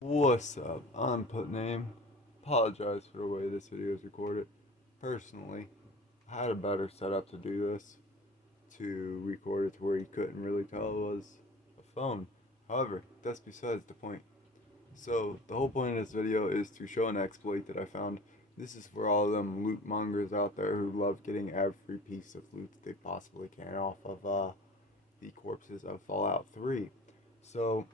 What's up? I'm PutName. Apologize for the way this video is recorded. Personally, I had a better setup to do this, to record it to where you couldn't really tell it was a phone. However, that's besides the point. So, the whole point of this video is to show an exploit that I found. This is for all of them loot mongers out there who love getting every piece of loot they possibly can off of the corpses of Fallout 3. So,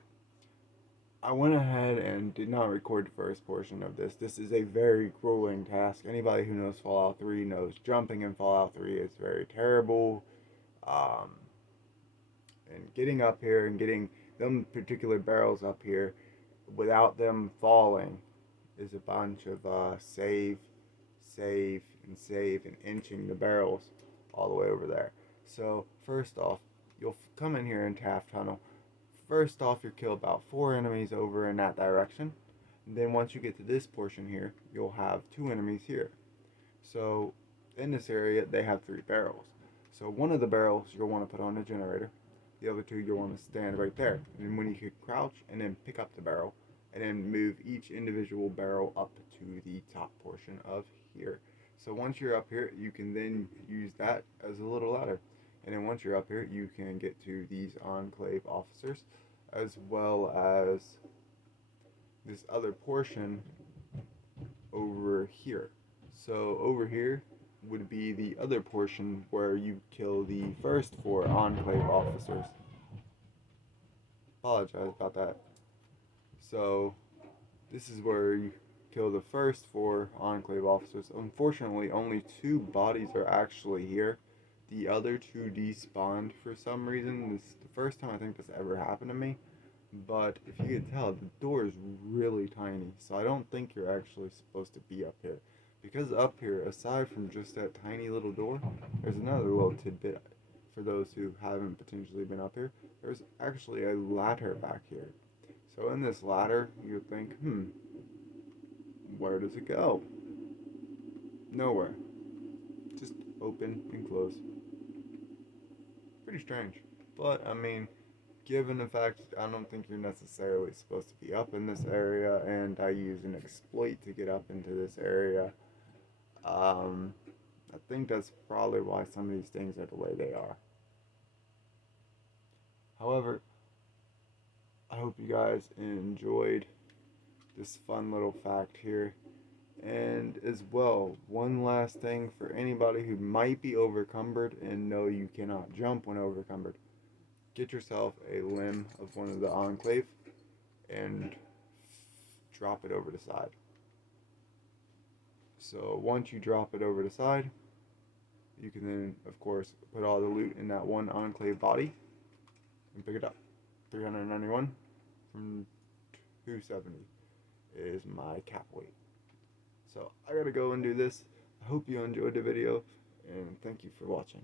I went ahead and did not record the first portion of this. This is a very grueling task. Anybody who knows Fallout 3 knows jumping in Fallout 3 is very terrible. Um, and getting up here and getting them particular barrels up here without them falling is a bunch of save, save, and inching the barrels all the way over there. So, first off, you'll come in here in Taft Tunnel. First off, you'll kill about 4 enemies over in that direction. And then once you get to this portion here, you'll have 2 enemies here. So in this area, they have 3 barrels. So one of the barrels you'll want to put on the generator. The other 2 you'll want to stand right there. And when you can crouch and then pick up the barrel, and then move each individual barrel up to the top portion of here. So once you're up here, you can then use that as a little ladder. And then once you're up here, you can get to these enclave officers, as well as this other portion over here. So over here would be the other portion where you kill the first 4 enclave officers. Apologize about that. So this is where you kill the first 4 enclave officers. Unfortunately, only 2 bodies are actually here. The other 2 despawned for some reason. This is the first time I think this ever happened to me. But if you can tell, the door is really tiny. So I don't think you're actually supposed to be up here. Because up here, aside from just that tiny little door, there's another little tidbit for those who haven't potentially been up here. There's actually a ladder back here. So in this ladder, you think, where does it go? Nowhere. Just open and close. Pretty strange. But, I mean, given the fact I don't think you're necessarily supposed to be up in this area, and I use an exploit to get up into this area, I think that's probably why some of these things are the way they are. However, I hope you guys enjoyed this fun little fact here. And as well, one last thing for anybody who might be overcumbered and know you cannot jump when overcumbered. Get yourself a limb of one of the enclave and drop it over the side. So once you drop it over the side, you can then, of course, put all the loot in that one enclave body and pick it up. 391 from 270 is my cap weight. So I gotta go and do this. I hope you enjoyed the video, and thank you for watching.